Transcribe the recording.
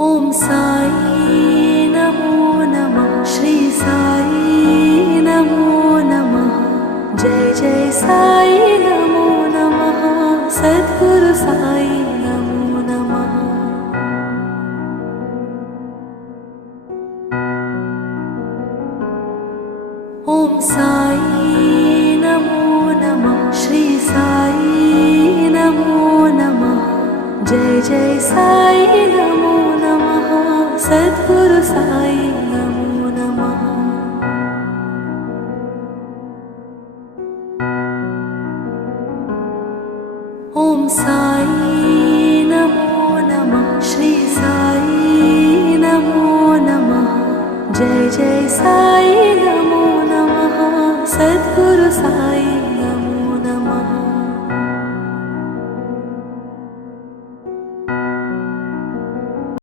ॐ साई नमो नमः। श्री साई नमो नमः। जय जय साई नमो नमः। सद्गुरु साई नमो नमः। ॐ साई नमो नमः। श्री साई नमो नमः। जय जय साई